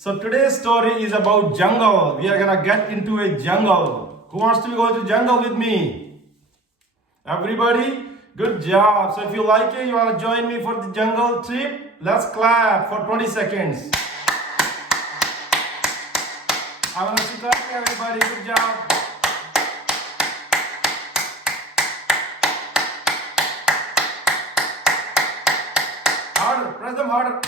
So today's story is about jungle. We are gonna get into a jungle. Who wants to go to jungle with me? Everybody? Good job. So if you like it, you wanna join me for the jungle trip? Let's clap for 20 seconds. I wanna see clapping, everybody. Good job. Harder. Press them harder.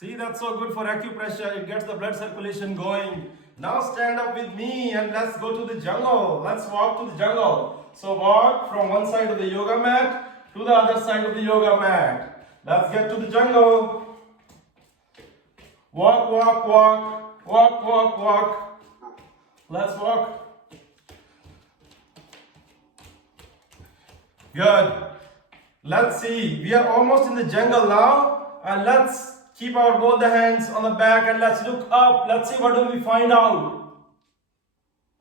See, that's so good for acupressure. It gets the blood circulation going. Now stand up with me and let's go to the jungle. Let's walk to the jungle. So walk from one side of the yoga mat to the other side of the yoga mat. Let's get to the jungle. Walk, walk, walk. Walk, walk, walk. Let's walk. Good. Let's see. We are almost in the jungle now. And let's keep our both the hands on the back and let's look up. Let's see what do we find out.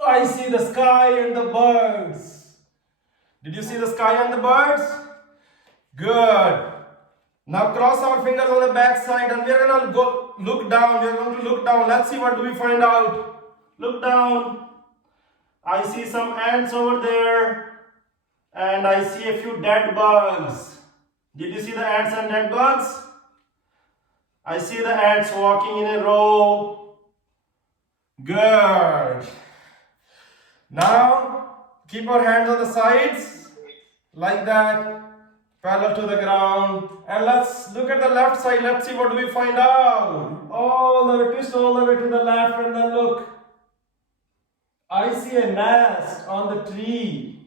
I see the sky and the birds. Did you see the sky and the birds? Good. Now cross our fingers on the back side and we're going to go look down. We're going to look down. Let's see what do we find out. Look down. I see some ants over there. And I see a few dead bugs. Did you see the ants and dead bugs? I see the ants walking in a row. Good. Now, keep our hands on the sides, like that, parallel to the ground. And let's look at the left side. Let's see what do we find out. All the way, twist all the way to the left and then look. I see a nest on the tree.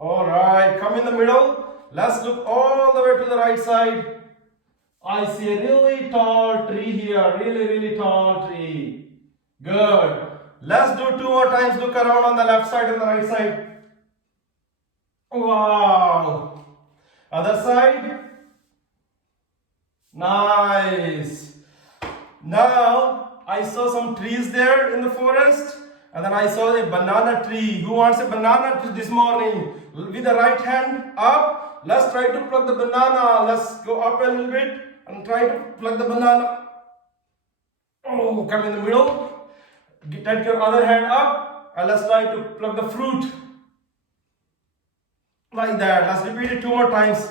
Alright, come in the middle. Let's look all the way to the right side. I see a really tall tree here, really tall tree. Good. Let's do 2 more times. Look around on the left side and the right side. Wow. Other side. Nice. Now, I saw some trees there in the forest. And then I saw a banana tree. Who wants a banana tree this morning? With the right hand up. Let's try to pluck the banana. Let's go up a little bit. And try to pluck the banana. Oh, come in the middle. Take your other hand up and let's try to pluck the fruit. Like that. Let's repeat it 2 more times.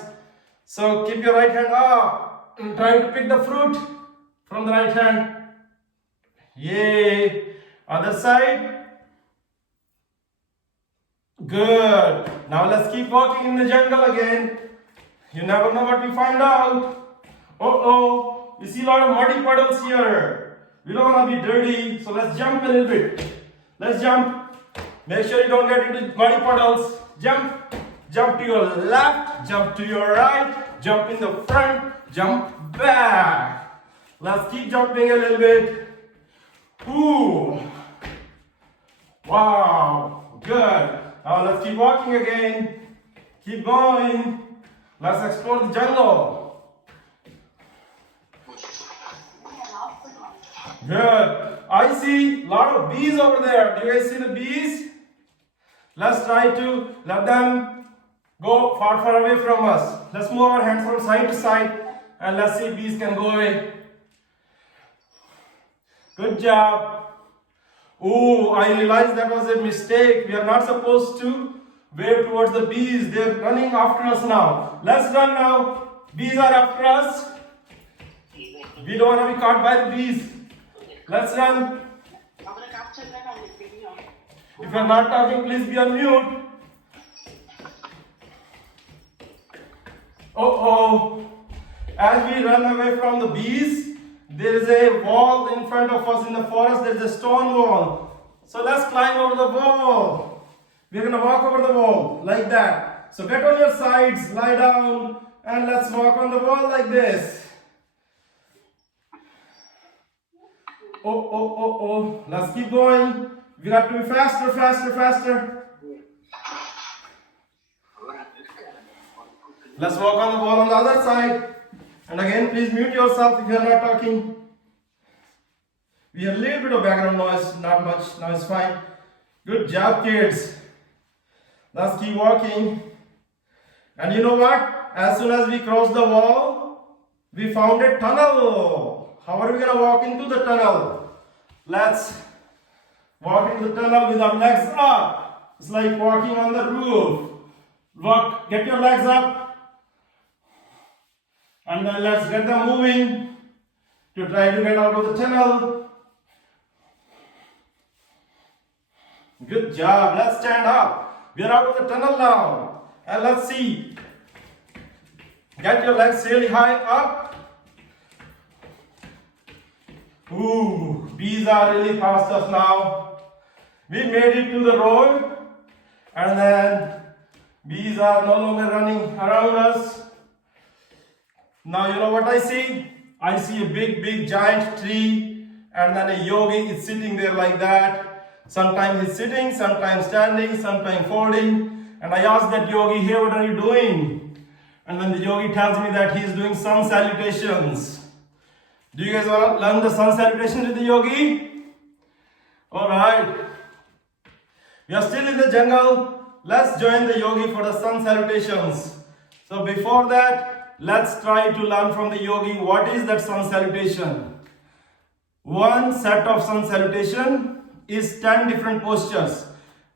So keep your right hand up and try to pick the fruit from the right hand. Yay. Other side. Good. Now let's keep walking in the jungle again. You never know what we find out. Uh-oh, we see a lot of muddy puddles here. We don't want to be dirty, so let's jump a little bit. Let's jump. Make sure you don't get into muddy puddles. Jump. Jump to your left, jump to your right, jump in the front, jump back. Let's keep jumping a little bit. Ooh. Wow, good. Now let's keep walking again. Keep going. Let's explore the jungle. Good. I see a lot of bees over there. Do you guys see the bees? Let's try to let them go far away from us. Let's move our hands from side to side and let's see if bees can go away. Good job. Oh, I realized that was a mistake. We are not supposed to wave towards the bees. They're running after us now. Let's run now. Bees are after us. We don't want to be caught by the bees. Let's run. If you're not talking, please be on mute. Uh-oh. As we run away from the bees, there is a wall in front of us in the forest. There is a stone wall. So let's climb over the wall. We're going to walk over the wall like that. So get on your sides, lie down, and let's walk on the wall like this. Oh. Let's keep going. We have to be faster. Let's walk on the wall on the other side. And again, please mute yourself if you are not talking. We have a little bit of background noise, not much. Now it's fine. Good job, kids. Let's keep walking. And you know what? as soon as we crossed the wall, we found a tunnel. How are we going to walk into the tunnel? Let's walk into the tunnel with our legs up. It's like walking on the roof. Walk, get your legs up. And then let's get them moving to try to get out of the tunnel. Good job. Let's stand up. We are out of the tunnel now. And let's see. Get your legs really high up. Ooh, bees are really past us now. We made it to the road. And then bees are no longer running around us. Now you know what I see? I see a big giant tree, and then a yogi is sitting there like that. Sometimes he's sitting, sometimes standing, sometimes folding. And I ask that yogi, hey, what are you doing? And then the yogi tells me that he is doing sun salutations. Do you guys want to learn the sun salutations with the yogi? Alright. We are still in the jungle. Let's join the yogi for the sun salutations. So before that, let's try to learn from the yogi what is that sun salutation. One set of sun salutation is 10 different postures.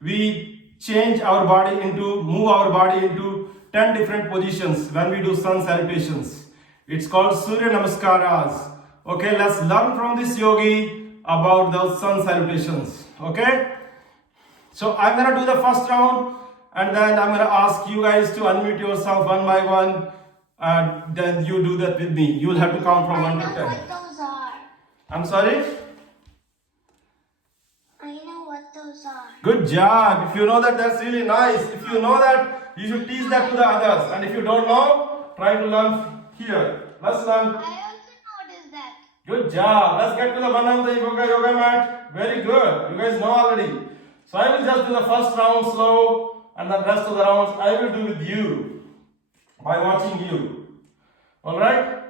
We change our body into, move our body into 10 different positions when we do sun salutations. It's called Surya Namaskaras. Okay, let's learn from this yogi about those sun salutations. Okay, so I'm gonna do the first round, and then I'm gonna ask you guys to unmute yourself one by one. And then you do that with me. You will have to count from 1 to 10. I know what those are. I'm sorry? I know what those are. Good job. If you know that, that's really nice. If you know that, you should teach that to the others. And if you don't know, try to learn here. Let's learn. I also know what is that. Good job. Let's get to the Bananda yoga mat. Very good. You guys know already. So I will just do the first round slow, and the rest of the rounds I will do with you. By watching you. Alright?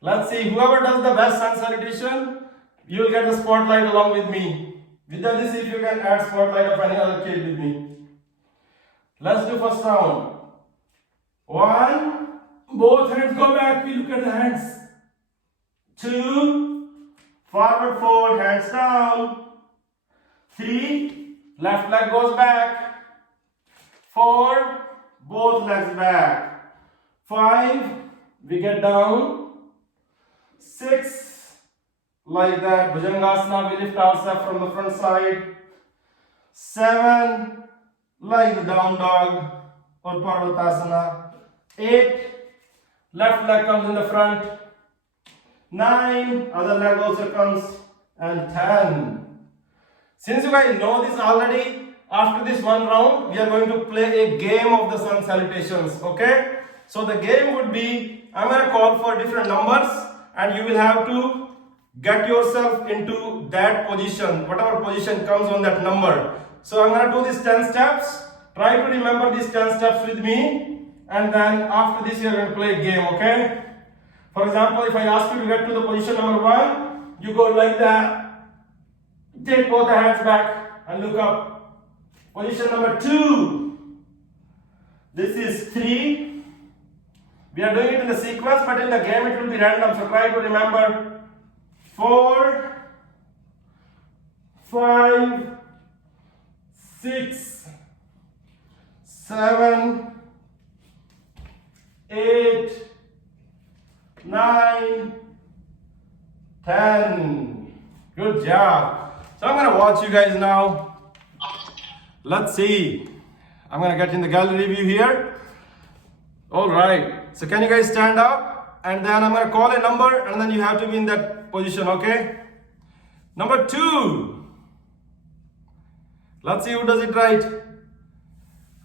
Let's see. Whoever does the best sun salutation, you will get the spotlight along with me. Vidya, see if you can add spotlight of any other kid with me. Let's do first round. 1. Both hands go back. We look at the hands. 2. Forward fold, hands down. 3. Left leg goes back. 4. Both legs back. 5, we get down. 6, like that, Bhujangasana, we lift ourselves from the front side. 7, like the down dog or Parvatasana. 8, left leg comes in the front. 9, other leg also comes. And 10. Since you guys know this already, after this one round, we are going to play a game of the sun salutations, okay? So the game would be, I'm going to call for different numbers, and you will have to get yourself into that position, whatever position comes on that number. So I'm going to do these 10 steps. Try to remember these 10 steps with me, and then after this you are going to play a game, okay? For example, if I ask you to get to the position number 1, you go like that. Take both the hands back and look up. Position number 2. This is 3. We are doing it in the sequence, but in the game it will be random, so try to remember. 4, 5, 6, 7, 8, 9, 10. Good job. So I'm going to watch you guys now. Let's see. I'm going to get in the gallery view here. Alright. So can you guys stand up? And then I'm going to call a number, and then you have to be in that position, okay? Number 2. Let's see who does it right.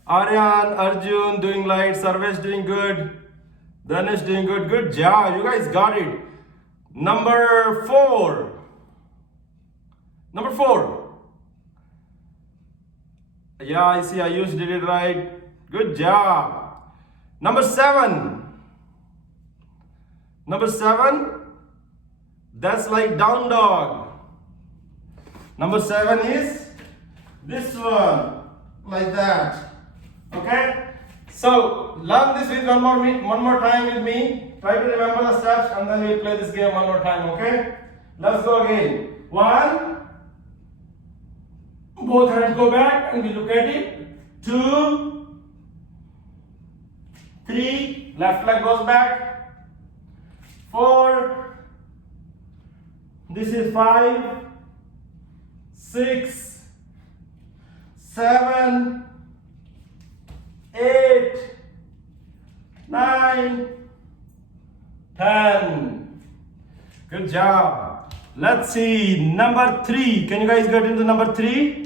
Aryan, Arjun doing light, Sarvesh doing good, Danish doing good. Good job. You guys got it. Number 4. Number 4. Yeah, I see Ayush did it right. Good job. Number 7. Number 7. That's like down dog. Number 7 is this one. Like that. Okay? So, learn this with one more time with me. Try to remember the steps and then we'll play this game one more time, okay? Let's go again. 1. Both hands go back and we look at it. 2. 3. Left leg goes back. 4. This is 5. 6. 7. 8. 9. 10. Good job. Let's see. Number 3. Can you guys get into number 3?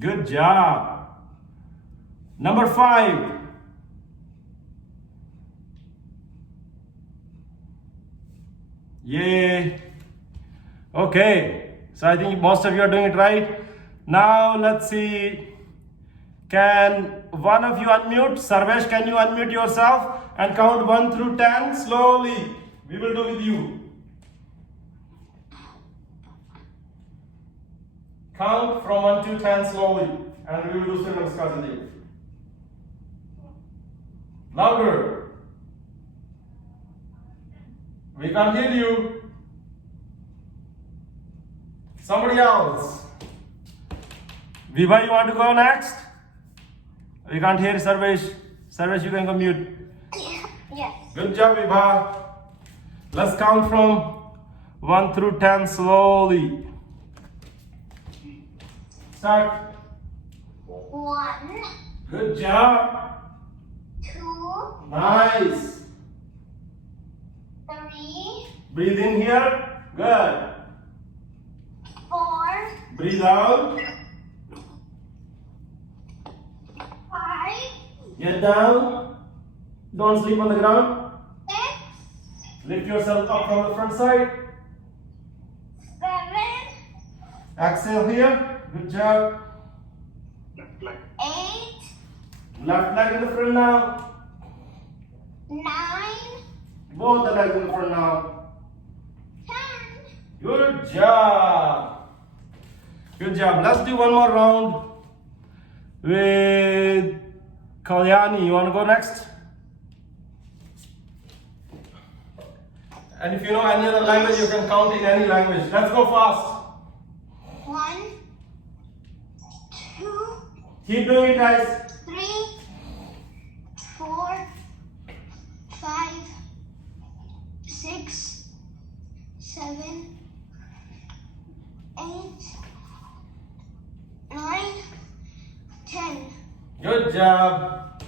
Good job. Number 5. Yay. Okay. So I think most of you are doing it right. Now let's see. Can one of you unmute? Sarvesh, can you unmute yourself and count 1 through 10 slowly? We will do with you. Count from 1 to 10 slowly and we will do Surya Namaskar today. Louder. We can't hear you. Somebody else. Vibha, you want to go next? We can't hear Sarvesh. Sarvesh, you can go mute. Yes. Good job, Vibha. Let's count from 1 through 10 slowly. Start. 1, Good job. 2, Nice. 3, Breathe in here. Good. 4, Breathe out. 5, Get down. Don't sleep on the ground. 6, Lift yourself up from the front side. 7, Exhale here. Good job. 8, Left leg in the front now. 9, Both the legs in the front now. 10. Good job. Good job. Let's do one more round with Kalyani. You want to go next? And if you know any other language, you can count in any language. Let's go fast. 1, 2, Keep doing it, guys. 3, 4, 5, 6, 7, 8, 9, 10. Good job.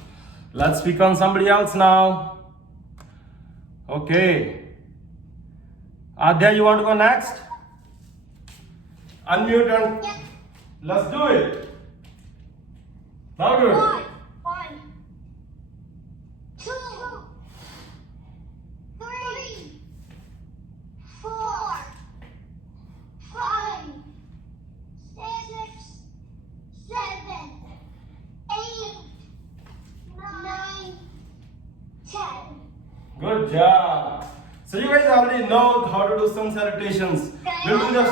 Let's pick on somebody else now. Okay. Adya, you want to go next? Unmute and Yep. let's do it. Louder. 1, 2, 3, 4, 5, 6, 7, 8, 9, 10. Good job. So you guys already know how to do sun salutations. We'll do this.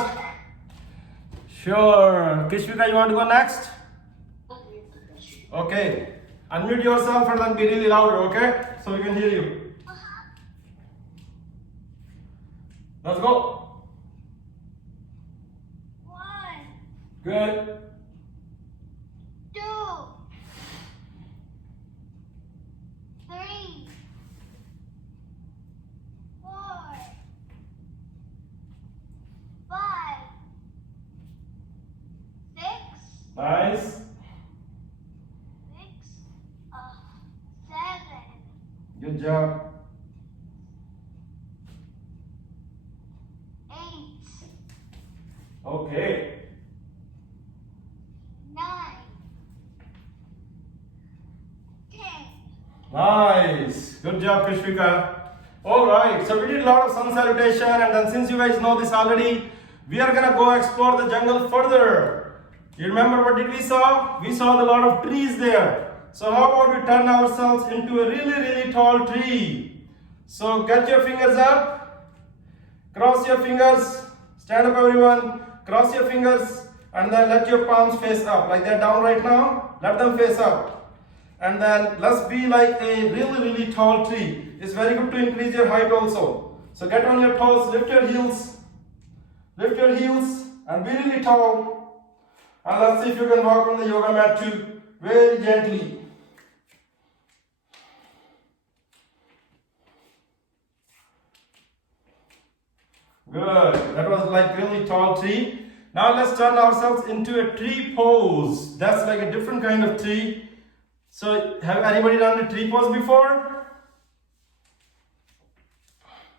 Sure. Kishvika, you want to go next? Okay. Unmute yourself and then be really louder, okay? So we can hear you. Let's go. 1, Good. 2, 3, 4, 5, 6, Nice. 7, Good job. 8, Okay. 9, 10. Nice. Good job, Krishvika. Alright, so we did a lot of sun salutation, and then since you guys know this already, we are gonna go explore the jungle further. You remember what did we saw? We saw a lot of trees there. So how about we turn ourselves into a really tall tree? So get your fingers up, cross your fingers, stand up everyone, cross your fingers, and then let your palms face up, like they're down right now. Let them face up. And then let's be like a really, really tall tree. It's very good to increase your height also. So get on your toes, lift your heels, and be really tall. And let's see if you can walk on the yoga mat too, very gently. Good. That was like really tall tree. Now let's turn ourselves into a tree pose. That's like a different kind of tree. So have anybody done a tree pose before?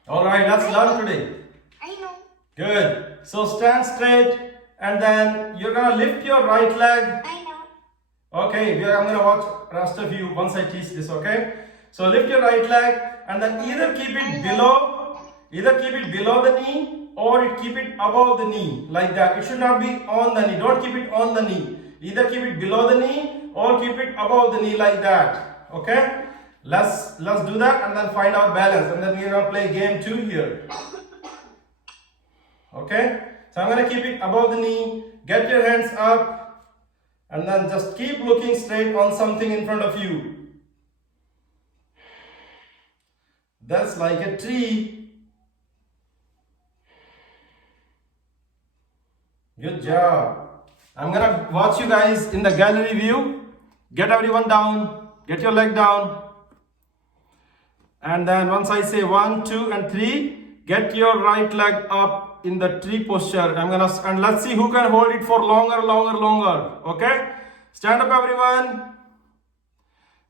Alright, let's learn today. I know. Good. So stand straight and then you're gonna lift your right leg. I know. Okay, I'm gonna watch rest of you once I teach this, okay? So lift your right leg and then either keep it below the knee or keep it above the knee, like that. It should not be on the knee. Don't keep it on the knee. Either keep it below the knee or keep it above the knee, like that. Okay? Let's do that and then find our balance, and then we're gonna play game 2 here. Okay? So I'm gonna keep it above the knee. Get your hands up and then just keep looking straight on something in front of you. That's like a tree. Good job. I'm gonna watch you guys in the gallery view. Get everyone down. Get your leg down. And then once I say 1, 2, and 3, get your right leg up in the tree posture. And let's see who can hold it for longer. Okay? Stand up, everyone.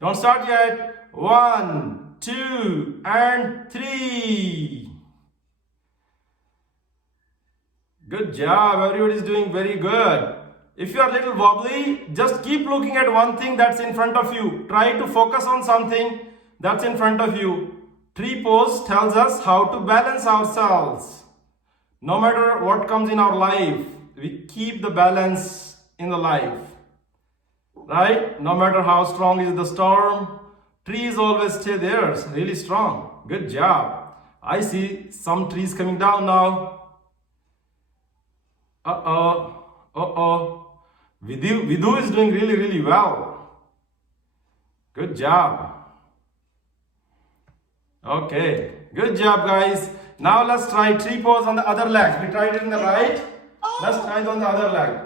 Don't start yet. 1, 2, and 3. Good job. Everybody is doing very good. If you are a little wobbly, just keep looking at one thing that's in front of you. Try to focus on something that's in front of you. Tree pose tells us how to balance ourselves. No matter what comes in our life, we keep the balance in the life. Right? No matter how strong is the storm, trees always stay there, really strong. Good job. I see some trees coming down now. Vidhu is doing really well. Good job. Okay, good job, guys. Now let's try tree pose on the other leg. We tried it in the right. Let's try it on the other leg.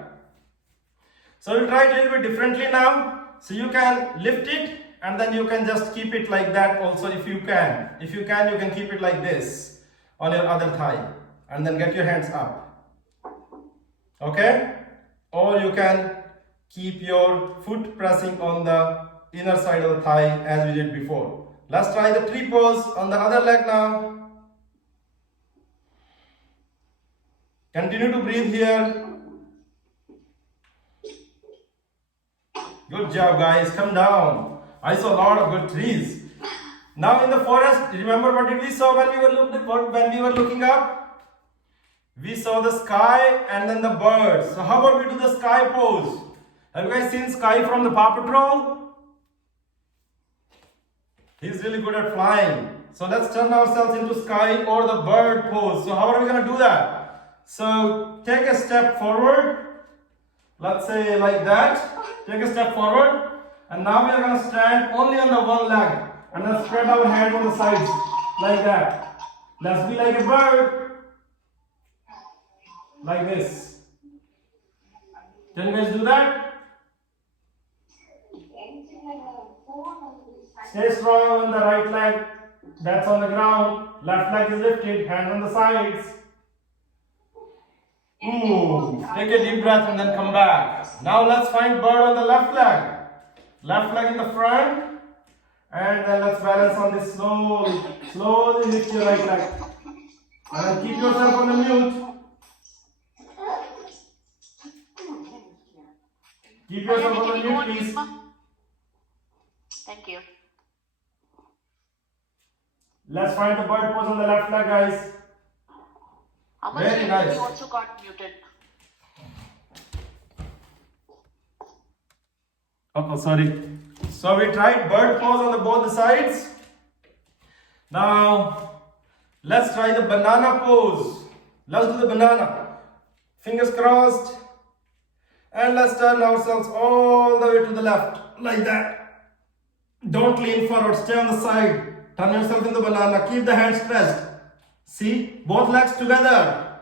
So we'll try it a little bit differently now. So you can lift it and then you can just keep it like that also if you can. If you can, you can keep it like this on your other thigh and then get your hands up. Okay? Or you can keep your foot pressing on the inner side of the thigh as we did before. Let's try the tree pose on the other leg now. Continue to breathe here. Good job, guys. Come down. I saw a lot of good trees. Now in the forest, remember what did we saw when we were looking up? We saw the sky and then the birds. So how about we do the sky pose? Have you guys seen Sky from the Paw Patrol? He's really good at flying. So let's turn ourselves into sky or the bird pose. So how are we going to do that? So take a step forward. Let's say like that. Take a step forward. And now we are going to stand only on the one leg. And then spread our hands on the sides. Like that. Let's be like a bird. Like this. Can you guys do that? Stay strong on the right leg. That's on the ground. Left leg is lifted. Hands on the sides. Take a deep breath and then come back. Now let's find bird on the left leg. Left leg in the front. And then let's balance on this slowly. Slowly lift your right leg. And then keep yourself on the mute. Keep yourself on the mute, please. Thank you. Let's find the bird pose on the left leg, guys. Very nice. You also got muted. Oh, sorry. So we tried bird pose on both the sides. Now let's try the banana pose. Let's do the banana. Fingers crossed. And let's turn ourselves all the way to the left, like that. Don't lean forward, stay on the side. Turn yourself into banana, keep the hands stretched. See, both legs together.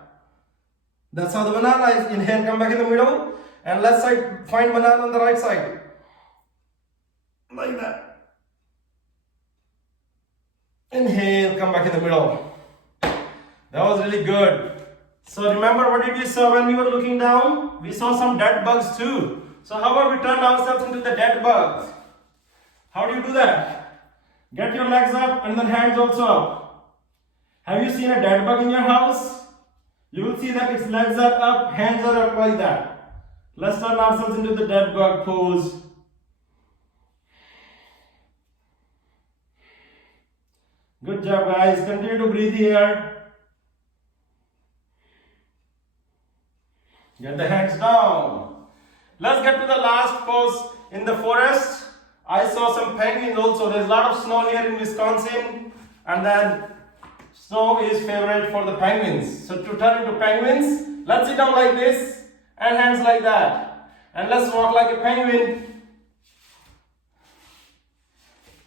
That's how the banana is. Inhale, come back in the middle. And left side, find banana on the right side. Like that. Inhale, come back in the middle. That was really good. So remember what did we saw when we were looking down? We saw some dead bugs too. So how about we turn ourselves into the dead bugs? How do you do that? Get your legs up and then hands also up. Have you seen a dead bug in your house? You will see that its legs are up, hands are up like that. Let's turn ourselves into the dead bug pose. Good job, guys. Continue to breathe here. Get the hands down. Let's get to the last pose in the forest. I saw some penguins also. There's a lot of snow here in Wisconsin. And then snow is favorite for the penguins. So to turn into penguins, let's sit down like this and hands like that. And let's walk like a penguin.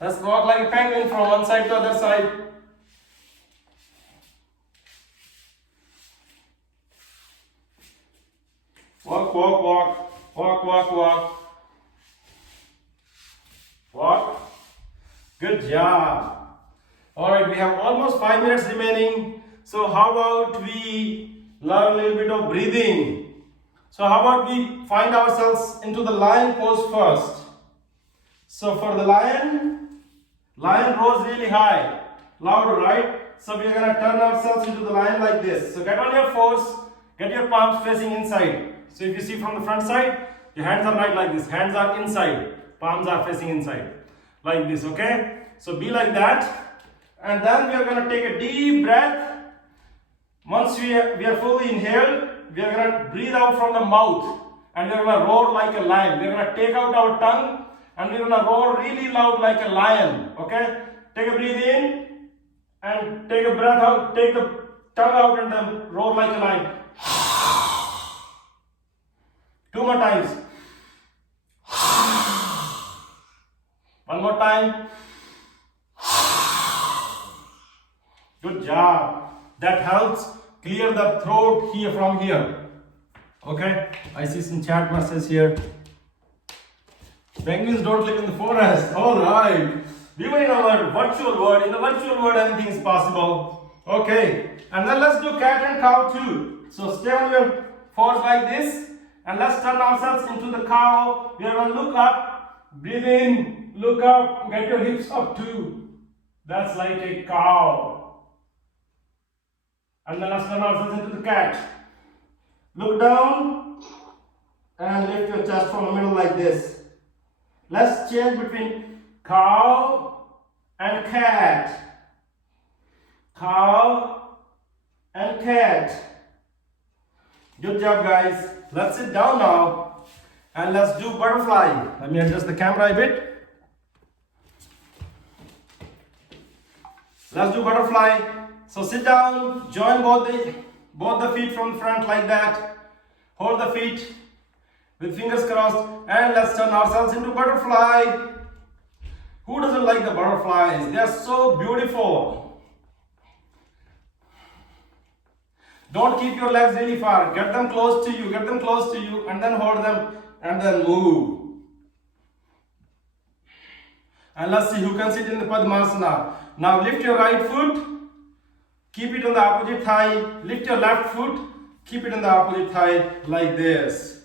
Let's walk like a penguin from one side to the other side. Walk, walk, walk. Walk, walk, walk. Walk. Good job. Alright, we have almost 5 minutes remaining. So how about we learn a little bit of breathing? So how about we find ourselves into the lion pose first. So for the lion roars really high, louder, right? So we are going to turn ourselves into the lion like this. So get on your force, get your palms facing inside. So if you see from the front side, your hands are right like this. Hands are inside, palms are facing inside, like this, okay? So be like that. And then we are going to take a deep breath. Once we are fully inhaled, we are going to breathe out from the mouth. And we are going to roar like a lion. We are going to take out our tongue. And we are going to roar really loud like a lion. Okay? Take a breathe in. And take a breath out. Take the tongue out and then roar like a lion. 2 more times. One more time. Good job. That helps clear the throat here from here. Okay? I see some chat messages here. Penguins don't live in the forest. Alright. We were in our virtual world. In the virtual world, anything is possible. Okay. And then let's do cat and cow too. So stay on your force like this. And let's turn ourselves into the cow. We are going to look up. Breathe in. Look up. Get your hips up too. That's like a cow. And then let's turn ourselves into the cat. Look down. And lift your chest from the middle like this. Let's change between cow and cat. Cow and cat. Good job, guys. Let's sit down now and let's do butterfly. Let me adjust the camera a bit. Let's do butterfly. So sit down, join both the feet from the front like that. Hold the feet with fingers crossed and let's turn ourselves into butterfly. Who doesn't like the butterflies? They are so beautiful. Don't keep your legs really far. Get them close to you. Get them close to you and then hold them and then move. And let's see who can sit in the Padmasana. Now lift your right foot. Keep it on the opposite thigh. Lift your left foot. Keep it on the opposite thigh like this.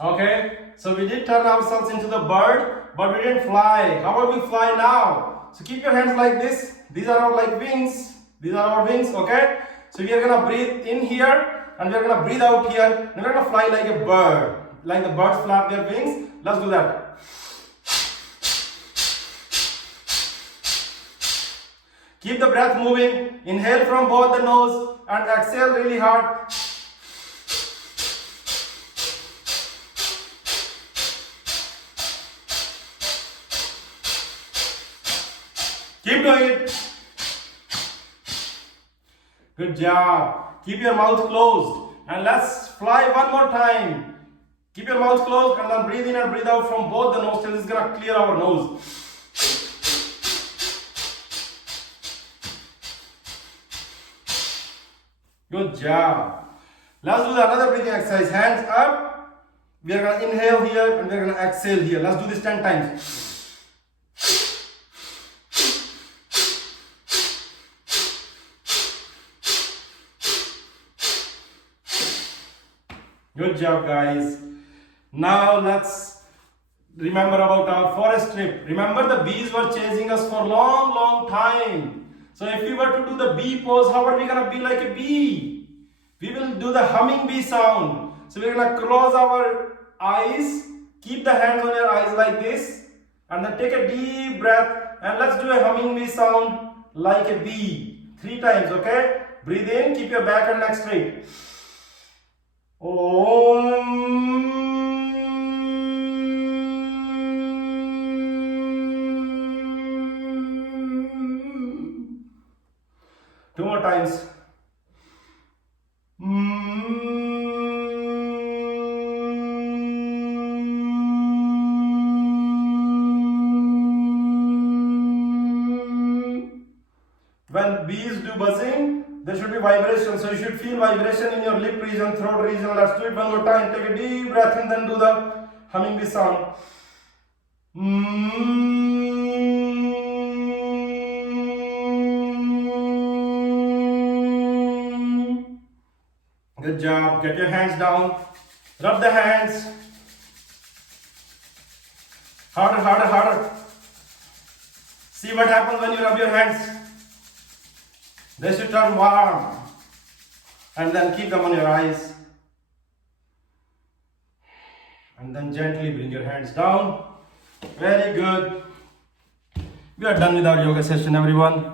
Okay. So we did turn ourselves into the bird, but we didn't fly. How about we fly now? So keep your hands like this. These are our like wings. These are our wings. Okay. So we are going to breathe in here and we are going to breathe out here. We're going to fly like a bird. Like the birds flap their wings. Let's do that. Keep the breath moving. Inhale from both the nose and exhale really hard. Keep doing it. Good job. Keep your mouth closed. And let's fly one more time. Keep your mouth closed and then breathe in and breathe out from both the nostrils. It's gonna clear our nose. Good job. Let's do another breathing exercise. Hands up. We are gonna inhale here and we are gonna exhale here. Let's do this 10 times. Good job, guys. Now let's remember about our forest trip. Remember the bees were chasing us for long time. So if we were to do the bee pose, how are we gonna be like a bee? We will do the humming bee sound. So we're gonna close our eyes, keep the hands on your eyes like this, and then take a deep breath and let's do a humming bee sound like a bee. 3 times, okay? Breathe in, keep your back and neck straight. Two more times. When bees do buzzing, there should be vibration. So you should feel vibration in your lip region, throat region. Let's do it one more time. Take a deep breath and then do the humming bee sound. Good job. Get your hands down. Rub the hands. Harder. See what happens when you rub your hands. They should turn warm. And then keep them on your eyes. And then gently bring your hands down. Very good. We are done with our yoga session, everyone.